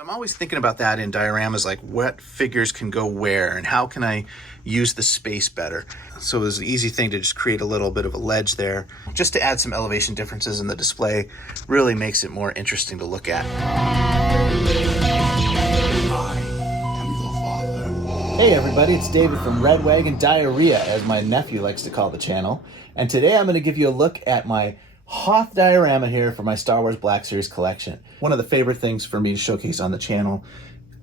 So I'm always thinking about that in dioramas, like what figures can go where and how can I use the space better. So it was an easy thing to just create a little bit of a ledge there, just to add some elevation differences in the display. Really makes it more interesting to look at. Hey everybody, it's David from Red Wagon Diarrhea, as my nephew likes to call the channel. And today I'm going to give you a look at my Hoth diorama here for my Star Wars Black Series collection. One of the favorite things for me to showcase on the channel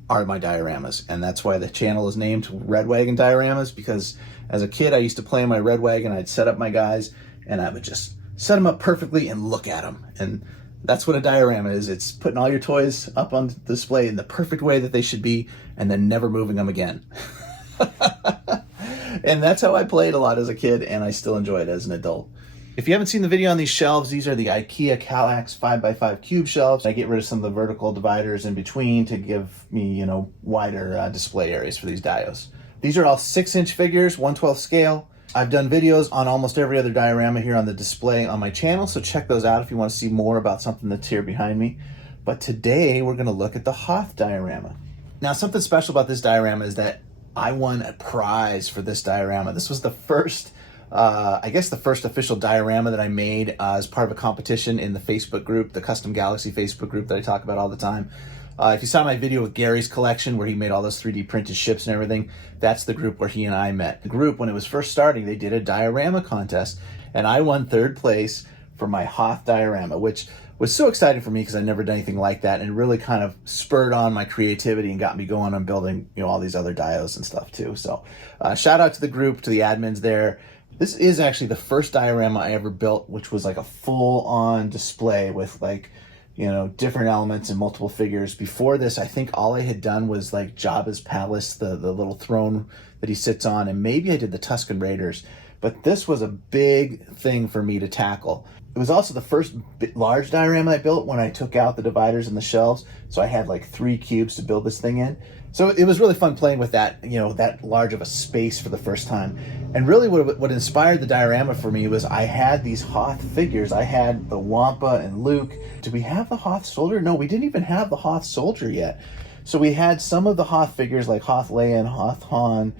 are my dioramas, and that's why the channel is named Red Wagon Dioramas, because as a kid I used to play in my Red Wagon. I'd set up my guys and I would just set them up perfectly and look at them, and that's what a diorama is. It's putting all your toys up on display in the perfect way that they should be and then never moving them again. And that's how I played a lot as a kid, and I still enjoy it as an adult. If you haven't seen the video on these shelves, these are the IKEA Kallax 5x5 cube shelves. I get rid of some of the vertical dividers in between to give me, wider display areas for these dios. These are all 6-inch figures, 1/12 scale. I've done videos on almost every other diorama here on the display on my channel, so check those out if you want to see more about something that's here behind me. But today we're going to look at the Hoth diorama. Now, something special about this diorama is that I won a prize for this diorama. This was the first the first official diorama that I made as part of a competition in the Facebook group, the Custom Galaxy Facebook group that I talk about all the time. If you saw my video with Gary's collection where he made all those 3D printed ships and everything, that's the group where he and I met. The group, when it was first starting, they did a diorama contest, and I won 3rd place for my Hoth diorama, which was so exciting for me because I'd never done anything like that, and really kind of spurred on my creativity and got me going on building all these other dios and stuff too. So shout out to the group, to the admins there. This is actually the first diorama I ever built, which was like a full-on display with different elements and multiple figures. Before this, I think all I had done was like Jabba's palace, the little throne that he sits on, and maybe I did the Tusken Raiders. But this was a big thing for me to tackle. It was also the first large diorama I built when I took out the dividers and the shelves. So I had like 3 cubes to build this thing in. So it was really fun playing with that, that large of a space for the first time. And really what inspired the diorama for me was I had these Hoth figures. I had the Wampa and Luke. Did we have the Hoth soldier? No, we didn't even have the Hoth soldier yet. So we had some of the Hoth figures like Hoth Leia and Hoth Han,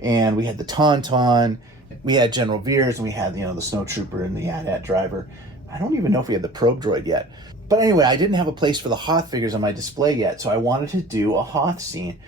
and we had the Tauntaun. We had General Veers, and we had, the snowtrooper and the AT-AT driver. I don't even know if we had the probe droid yet. But anyway, I didn't have a place for the Hoth figures on my display yet, so I wanted to do a Hoth scene.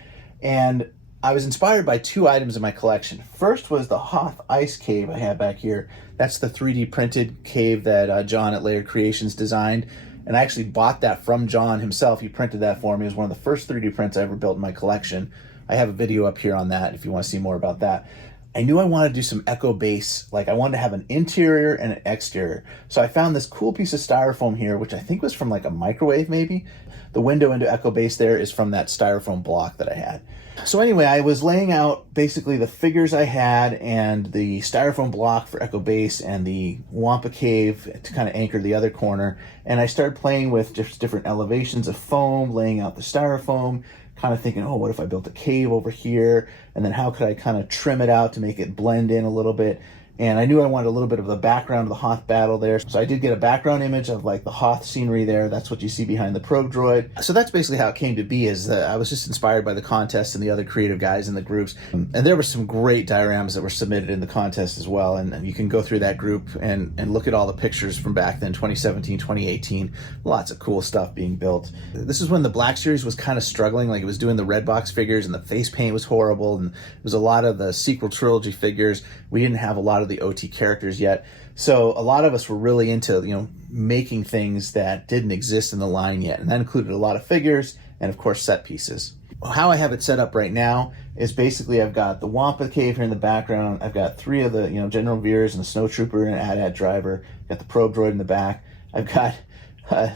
And I was inspired by 2 items in my collection. First was the Hoth ice cave I have back here. That's the 3D printed cave that John at Layered Creations designed. And I actually bought that from John himself. He printed that for me. It was one of the first 3D prints I ever built in my collection. I have a video up here on that if you want to see more about that. I knew I wanted to do some echo base, like I wanted to have an interior and an exterior. So I found this cool piece of styrofoam here, which I think was from like a microwave maybe. The window into echo base there is from that styrofoam block that I had. So anyway, I was laying out basically the figures I had and the styrofoam block for echo base and the Wampa cave to kind of anchor the other corner. And I started playing with just different elevations of foam, laying out the styrofoam, kind of thinking, oh, what if I built a cave over here? And then how could I kind of trim it out to make it blend in a little bit? And I knew I wanted a little bit of the background of the Hoth battle there. So I did get a background image of like the Hoth scenery there. That's what you see behind the probe droid. So that's basically how it came to be, is that I was just inspired by the contest and the other creative guys in the groups. And there were some great dioramas that were submitted in the contest as well. And you can go through that group and look at all the pictures from back then, 2017, 2018. Lots of cool stuff being built. This is when the Black Series was kind of struggling. Like it was doing the red box figures and the face paint was horrible. And it was a lot of the sequel trilogy figures. We didn't have a lot of the OT characters yet. So a lot of us were really into, making things that didn't exist in the line yet. And that included a lot of figures and of course set pieces. How I have it set up right now is basically I've got the Wampa cave here in the background. I've got 3 of the, General Veers and the snowtrooper and an AT-AT driver. Got the probe droid in the back. I've got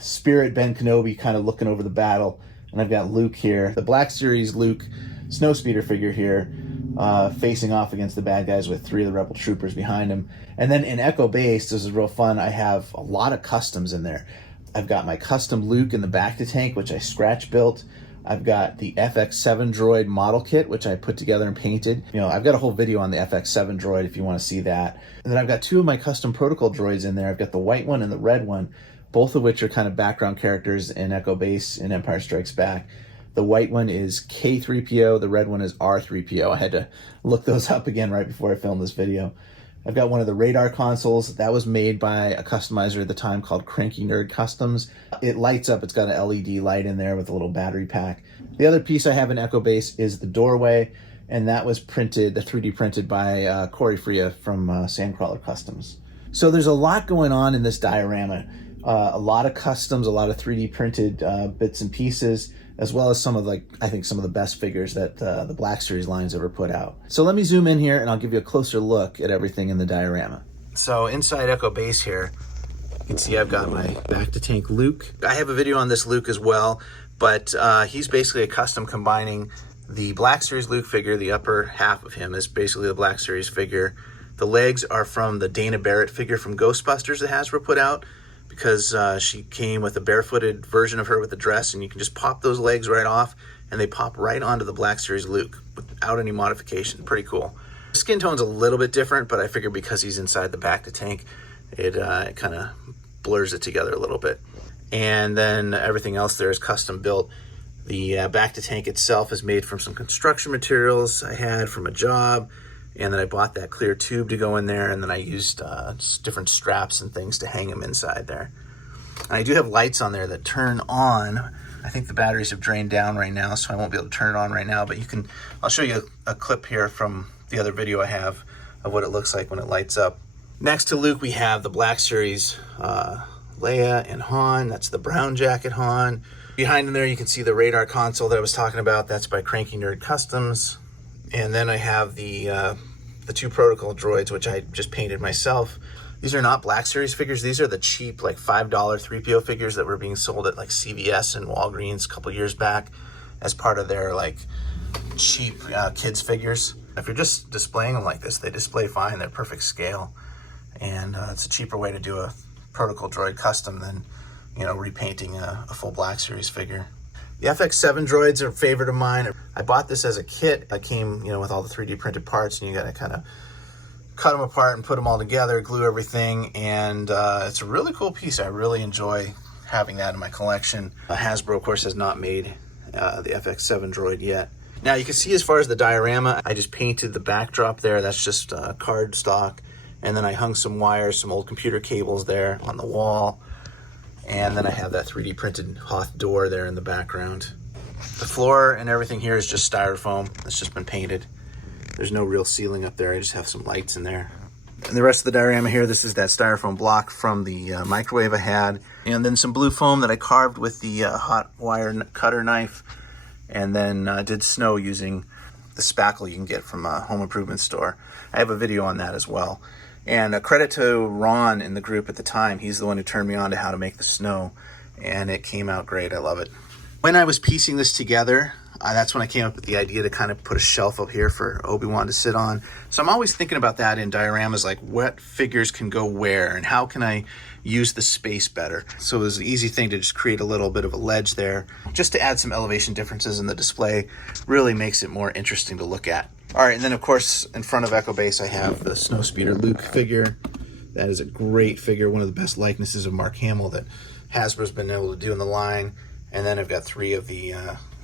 Spirit Ben Kenobi kind of looking over the battle. And I've got Luke here. The Black Series Luke snowspeeder figure here. Facing off against the bad guys with 3 of the rebel troopers behind him. And then in Echo Base, this is real fun, I have a lot of customs in there. I've got my custom Luke in the Bacta Tank, which I scratch built. I've got the FX7 droid model kit, which I put together and painted. I've got a whole video on the FX7 droid if you want to see that. And then I've got 2 of my custom protocol droids in there. I've got the white one and the red one, both of which are kind of background characters in Echo Base and Empire Strikes Back. The white one is K3PO, the red one is R3PO. I had to look those up again right before I filmed this video. I've got one of the radar consoles that was made by a customizer at the time called Cranky Nerd Customs. It lights up, it's got an LED light in there with a little battery pack. The other piece I have in Echo Base is the doorway, and that was printed, the 3D printed by Corey Freya from Sandcrawler Customs. So there's a lot going on in this diorama. A lot of customs, a lot of 3D printed bits and pieces, as well as some of I think some of the best figures that the Black Series lines ever put out. So let me zoom in here and I'll give you a closer look at everything in the diorama. So inside Echo Base here, you can see I've got my Bacta Tank Luke. I have a video on this Luke as well, but he's basically a custom combining the Black Series Luke figure. The upper half of him is basically the Black Series figure. The legs are from the Dana Barrett figure from Ghostbusters that Hasbro put out, because she came with a barefooted version of her with a dress, and you can just pop those legs right off and they pop right onto the Black Series Luke without any modification. Pretty cool. The skin tone's a little bit different, but I figured because he's inside the Bacta Tank, it kind of blurs it together a little bit. And then everything else there is custom built. The Bacta Tank itself is made from some construction materials I had from a job, and then I bought that clear tube to go in there, and then I used just different straps and things to hang them inside there. And I do have lights on there that turn on. I think the batteries have drained down right now, so I won't be able to turn it on right now, but I'll show you a clip here from the other video I have of what it looks like when it lights up. Next to Luke, we have the Black Series Leia and Han. That's the brown jacket Han. Behind him there, you can see the radar console that I was talking about. That's by Cranky Nerd Customs. And then I have the two protocol droids, which I just painted myself. These are not Black Series figures. These are the cheap, like $5 3PO figures that were being sold at like CVS and Walgreens a couple years back as part of their like cheap kids figures. If you're just displaying them like this, they display fine. They're perfect scale. And it's a cheaper way to do a protocol droid custom than, repainting a full Black Series figure. The FX7 droids are a favorite of mine. I bought this as a kit. I came, with all the 3D printed parts, and you got to kind of cut them apart and put them all together, glue everything, and it's a really cool piece. I really enjoy having that in my collection. Hasbro, of course, has not made the FX7 droid yet. Now, you can see as far as the diorama, I just painted the backdrop there. That's just card stock, and then I hung some wires, some old computer cables there on the wall. And then I have that 3D printed Hoth door there in the background. The floor and everything here is just styrofoam. It's just been painted. There's no real ceiling up there. I just have some lights in there. And the rest of the diorama here, this is that styrofoam block from the microwave I had. And then some blue foam that I carved with the hot wire cutter knife. And then did snow using the spackle you can get from a home improvement store. I have a video on that as well. And a credit to Ron in the group at the time. He's the one who turned me on to how to make the snow, and it came out great. I love it. When I was piecing this together, that's when I came up with the idea to kind of put a shelf up here for Obi-Wan to sit on. So I'm always thinking about that in dioramas, like what figures can go where and how can I use the space better. So it was an easy thing to just create a little bit of a ledge there, just to add some elevation differences in the display. Really makes it more interesting to look at. All right, and then of course, in front of Echo Base, I have the Snowspeeder Luke figure. That is a great figure, one of the best likenesses of Mark Hamill that Hasbro's been able to do in the line. And then I've got three of the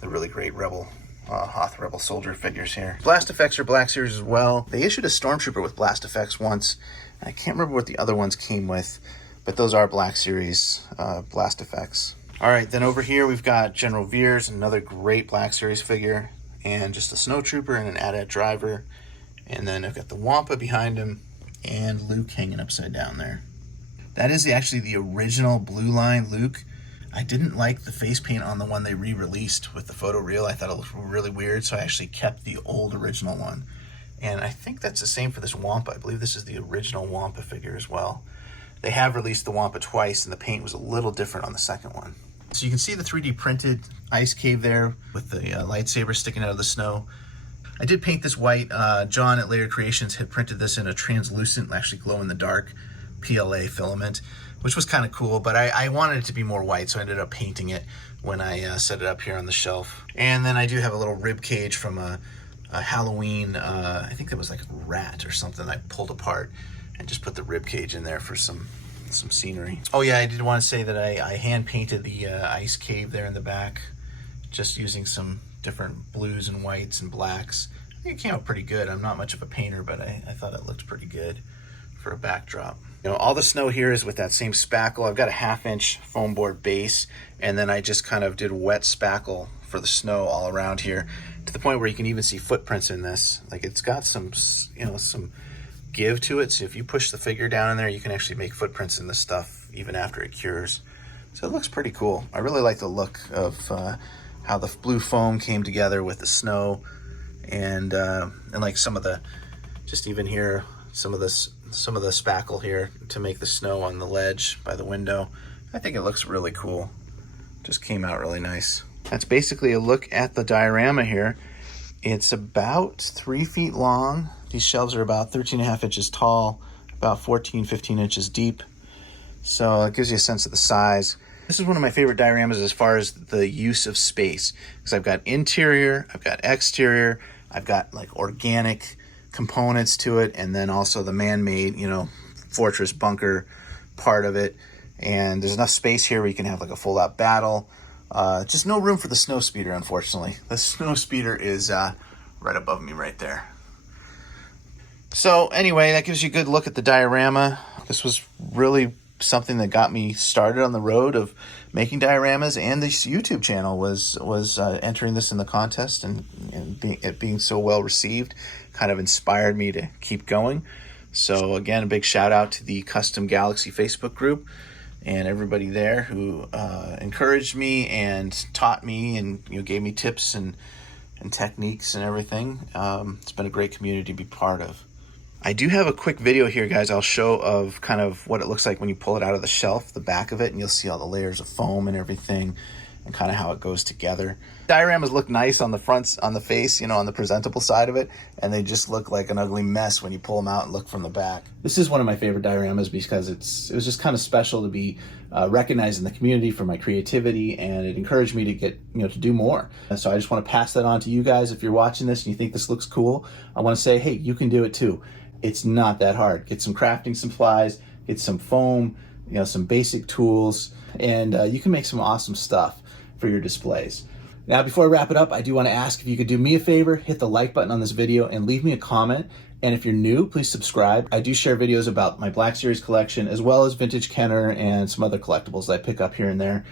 really great Hoth Rebel Soldier figures here. Blast Effects are Black Series as well. They issued a Stormtrooper with Blast Effects once, and I can't remember what the other ones came with, but those are Black Series Blast Effects. All right, then over here we've got General Veers, another great Black Series figure, and just a snowtrooper and an AT-AT driver. And then I've got the Wampa behind him and Luke hanging upside down there. That is actually the original blue line Luke. I didn't like the face paint on the one they re-released with the photoreal. I thought it looked really weird, so I actually kept the old original one. And I think that's the same for this Wampa. I believe this is the original Wampa figure as well. They have released the Wampa twice, and the paint was a little different on the second one. So you can see the 3D printed ice cave there with the lightsaber sticking out of the snow. I did paint this white. John at Layer Creations had printed this in a translucent, actually glow-in-the-dark PLA filament, which was kind of cool, but I wanted it to be more white, so I ended up painting it when I set it up here on the shelf. And then I do have a little rib cage from a Halloween, I think that was like a rat or something I pulled apart and just put the rib cage in there for some scenery. Oh yeah, I did want to say that I hand painted the ice cave there in the back, just using some different blues and whites and blacks. I think it came out pretty good. I'm not much of a painter, but I thought it looked pretty good for a backdrop. You know, all the snow here is with that same spackle. I've got a 1/2-inch foam board base, and then I just kind of did wet spackle for the snow all around here, to the point where you can even see footprints in this. Like, it's got some, you know, some give to it. So if you push the figure down in there, you can actually make footprints in this stuff even after it cures. So it looks pretty cool. I really like the look of how the blue foam came together with the snow, and like some of the, just even here, some of the spackle here to make the snow on the ledge by the window. I think it looks really cool. Just came out really nice. That's basically a look at the diorama here. It's about 3 feet long. These shelves are about 13.5 inches tall, about 14, 15 inches deep. So it gives you a sense of the size. This is one of my favorite dioramas as far as the use of space, because I've got interior, I've got exterior, I've got like organic components to it, and then also the man-made, you know, fortress bunker part of it. And there's enough space here where you can have like a full-out battle. Just no room for the snow speeder, unfortunately. The snow speeder is right above me right there. So anyway, that gives you a good look at the diorama. This was really something that got me started on the road of making dioramas, and this YouTube channel was entering this in the contest, and it being so well received kind of inspired me to keep going. So again, a big shout out to the Custom Galaxy Facebook group and everybody there who encouraged me and taught me, and gave me tips and techniques and everything. It's been a great community to be part of. I do have a quick video here, guys, I'll show of kind of what it looks like when you pull it out of the shelf, the back of it, and you'll see all the layers of foam and everything, and kind of how it goes together. Dioramas look nice on the front, on the face, on the presentable side of it, and they just look like an ugly mess when you pull them out and look from the back. This is one of my favorite dioramas because it was just kind of special to be recognized in the community for my creativity, and it encouraged me to get, to do more. And so I just want to pass that on to you guys. If you're watching this and you think this looks cool, I want to say, hey, you can do it too. It's not that hard. Get some crafting supplies, get some foam, some basic tools, and you can make some awesome stuff for your displays. Now, before I wrap it up, I do want to ask if you could do me a favor, hit the like button on this video and leave me a comment. And if you're new, please subscribe. I do share videos about my Black Series collection, as well as vintage Kenner and some other collectibles that I pick up here and there.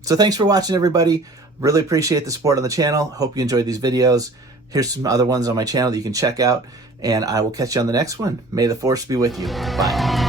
So thanks for watching, everybody. Really appreciate the support on the channel. Hope you enjoyed these videos. Here's some other ones on my channel that you can check out, and I will catch you on the next one. May the Force be with you. Bye.